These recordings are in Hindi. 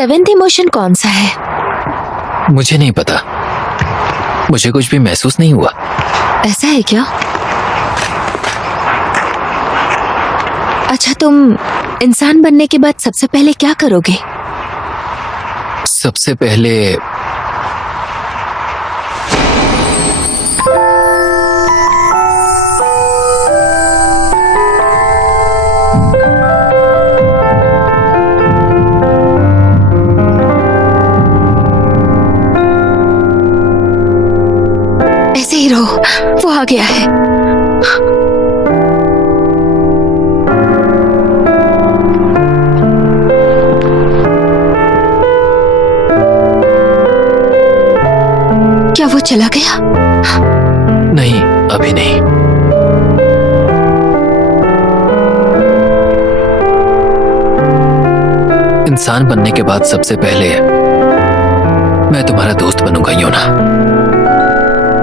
सेवेंथ इमोशन कौन सा है? मुझे नहीं पता, मुझे कुछ भी महसूस नहीं हुआ। ऐसा है क्या? अच्छा, तुम इंसान बनने के बाद सबसे पहले क्या करोगे? सबसे पहले ऐसे ही रहो, वो आ गया है। क्या वो चला गया? नहीं, अभी नहीं। इंसान बनने के बाद सबसे पहले मैं तुम्हारा दोस्त बनूंगा, योना।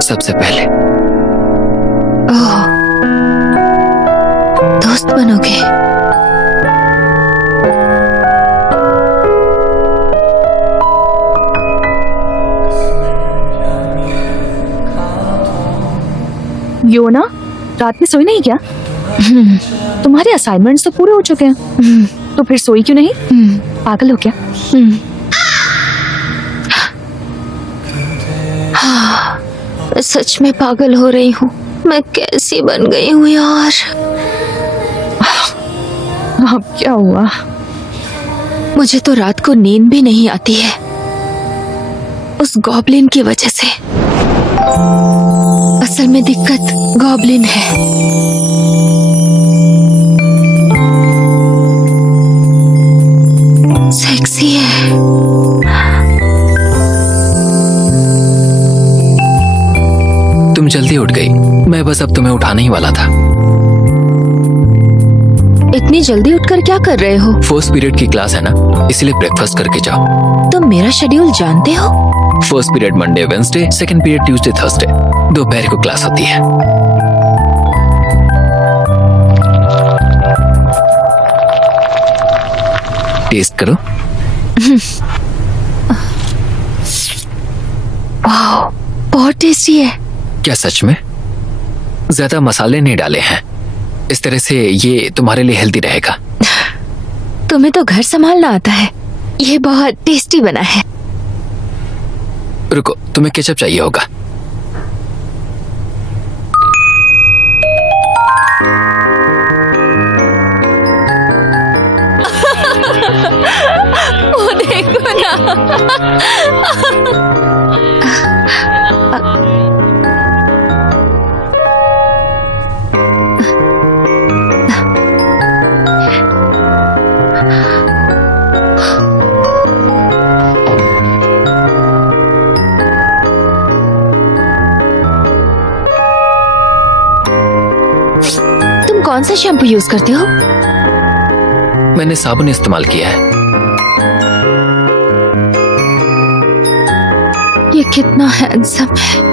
सबसे पहले। ओह, दोस्त बनोगे? योना, रात में सोई नहीं क्या? तुम्हारे असाइनमेंट्स तो पूरे हो चुके हैं, तो फिर सोई क्यों नहीं? पागल हो क्या? हाँ, मैं सच में पागल हो रही हूँ। मैं कैसी बन गई हूँ यार। अब क्या हुआ? मुझे तो रात को नींद भी नहीं आती है, उस गॉब्लिन की वजह से। असल में दिक्कत गॉब्लिन है। सेक्सी है। तुम जल्दी उठ गई, मैं बस अब तुम्हें उठाने ही वाला था। इतनी जल्दी उठकर क्या कर रहे हो? फर्स्ट पीरियड की क्लास है ना, इसलिए ब्रेकफास्ट करके जाओ। तुम मेरा शेड्यूल जानते हो? First period Monday Wednesday, second period Tuesday Thursday, दोपहर को क्लास होती है। टेस्ट करो। वाह, बहुत टेस्टी है। क्या सच में? ज्यादा मसाले नहीं डाले हैं, इस तरह से ये तुम्हारे लिए हेल्दी रहेगा। तुम्हें तो घर संभालना आता है। ये बहुत टेस्टी बना है। रुको, तुम्हें केचप चाहिए होगा। वो देखो ना। तुम कौन सा शैम्पू यूज करते हो? मैंने साबुन इस्तेमाल किया है। ये कितना हैंडसम है।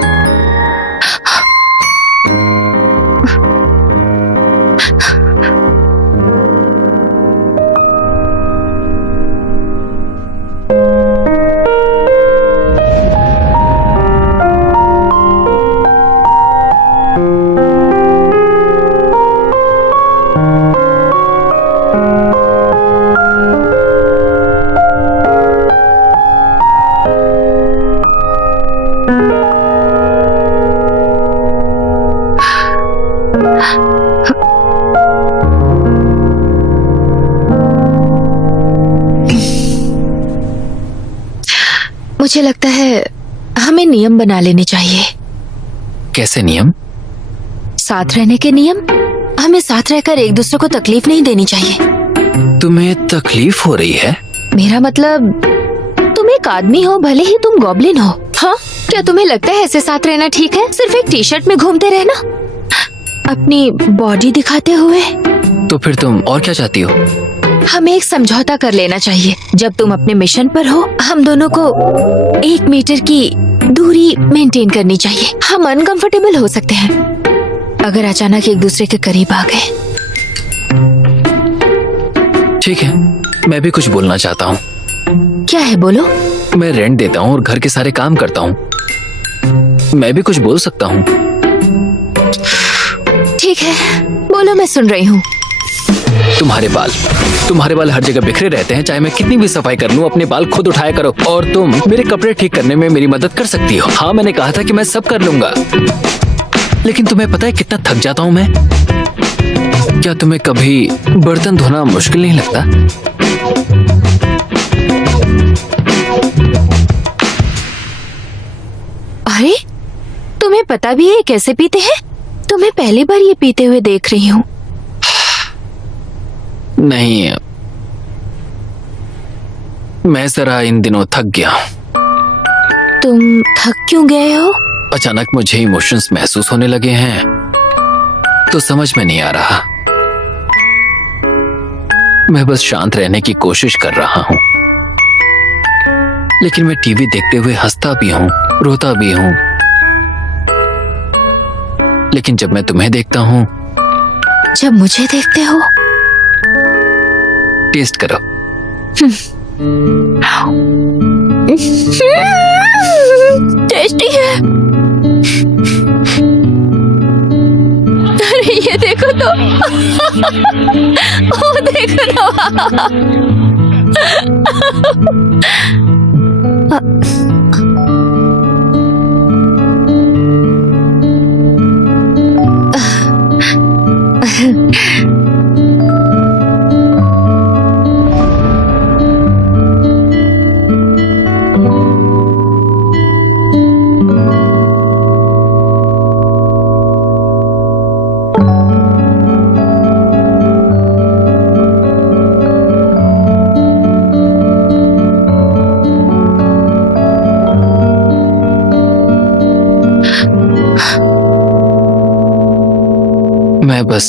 मुझे लगता है हमें नियम बना लेने चाहिए। कैसे नियम? साथ रहने के नियम। हमें साथ रहकर एक दूसरे को तकलीफ नहीं देनी चाहिए। तुम्हें तकलीफ हो रही है? मेरा मतलब, तुम एक आदमी हो, भले ही तुम गॉब्लिन हो। हाँ, क्या तुम्हें लगता है ऐसे साथ रहना ठीक है? सिर्फ एक टी शर्ट में घूमते रहना, अपनी बॉडी दिखाते हुए। तो फिर तुम और क्या चाहती हो? हमें एक समझौता कर लेना चाहिए। जब तुम अपने मिशन पर हो, हम दोनों को 1 मीटर की दूरी मेंटेन करनी चाहिए। हम अनकंफर्टेबल हो सकते हैं अगर अचानक एक दूसरे के करीब आ गए। ठीक है, मैं भी कुछ बोलना चाहता हूँ। क्या है बोलो। मैं रेंट देता हूँ और घर के सारे काम करता हूँ। मैं भी कुछ बोल सकता हूँ। ठीक है, बोलो, मैं सुन रही हूँ। तुम्हारे बाल हर जगह बिखरे रहते हैं। चाहे मैं कितनी भी सफाई कर लूं, अपने बाल खुद उठाया करो। और तुम मेरे कपड़े ठीक करने में मेरी मदद कर सकती हो। हाँ, मैंने कहा था कि मैं सब कर लूंगा, लेकिन तुम्हें पता है कितना थक जाता हूं मैं। क्या तुम्हें कभी बर्तन धोना मुश्किल नहीं लगता? अरे, तुम्हें पता भी है कैसे पीते हैं? तुम्हें पहली बार ये पीते हुए देख रही हूँ। नहीं, मैं जरा इन दिनों थक गया हूं। तुम थक क्यों गए हो? अचानक मुझे इमोशंस महसूस होने लगे हैं, तो समझ में नहीं आ रहा। मैं बस शांत रहने की कोशिश कर रहा हूं, लेकिन मैं टीवी देखते हुए हंसता भी हूं, रोता भी हूं। लेकिन जब मैं तुम्हें देखता हूं, जब मुझे देखते हो, टेस्ट करो। टेस्टी है। अरे ये देखो तो। ओ देखो तो। मैं बस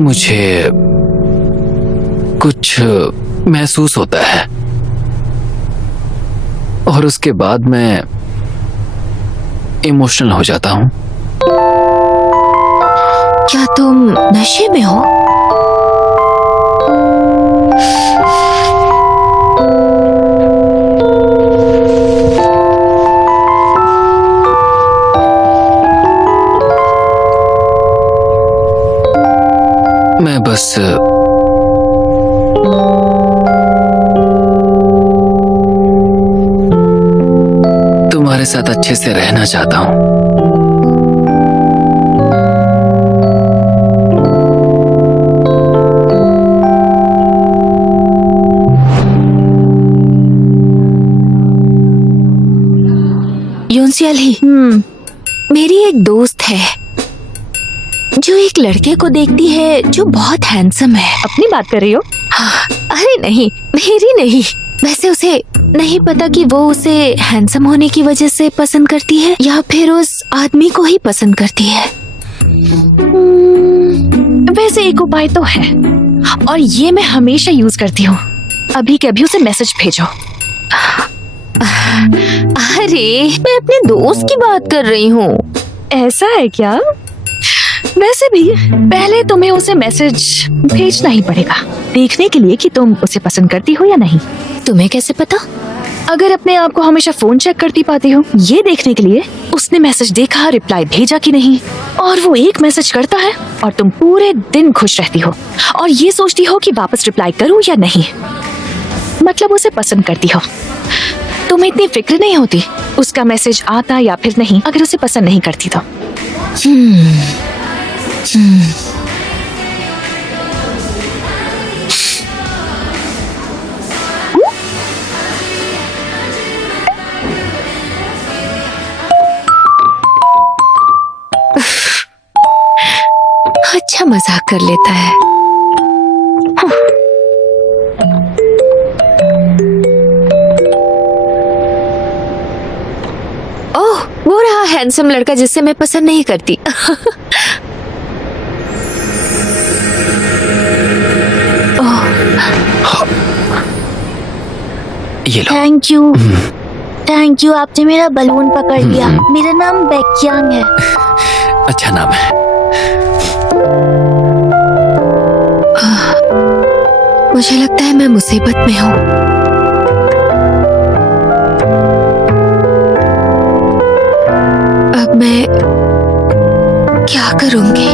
मुझे कुछ महसूस होता है और उसके बाद मैं इमोशनल हो जाता हूं। क्या तुम नशे में हो? मैं बस तुम्हारे साथ अच्छे से रहना चाहता हूं। यूनसियल ही, मेरी एक दोस्त है जो एक लड़के को देखती है जो बहुत हैंडसम है। अपनी बात कर रही हो? हाँ, अरे नहीं, मेरी नहीं। वैसे उसे नहीं पता कि वो उसे हैंडसम होने की वजह से पसंद करती है या फिर उस आदमी को ही पसंद करती है। वैसे एक उपाय तो है और ये मैं हमेशा यूज करती हूँ। अभी के अभी उसे मैसेज भेजो। अरे, मैं अपने दोस्त की बात कर रही हूँ। ऐसा है क्या? वैसे भी पहले तुम्हें उसे मैसेज भेजना ही पड़ेगा, देखने के लिए कि तुम उसे पसंद करती हो या नहीं। तुम्हें कैसे पता? अगर अपने आप को हमेशा फोन चेक करती पाती हो, ये देखने के लिए उसने मैसेज देखा, रिप्लाई भेजा कि नहीं, और वो एक मैसेज करता है और तुम पूरे दिन खुश रहती हो और ये सोचती हो कि वापस रिप्लाई करूं या नहीं। मतलब उसे पसंद करती हो। तुम्हें इतनी फिक्र नहीं होती उसका मैसेज आता या फिर नहीं, अगर उसे पसंद नहीं करती तो। अच्छा मजाक कर लेता है। ओह, वो रहा हैंडसम लड़का जिसे मैं पसंद नहीं करती। ये लो। थैंक यू, आपने मेरा बलून पकड़ लिया। मेरा नाम बैक्यांग है। अच्छा नाम है। मुझे लगता है मैं मुसीबत में हूँ। अब मैं क्या करूंगी?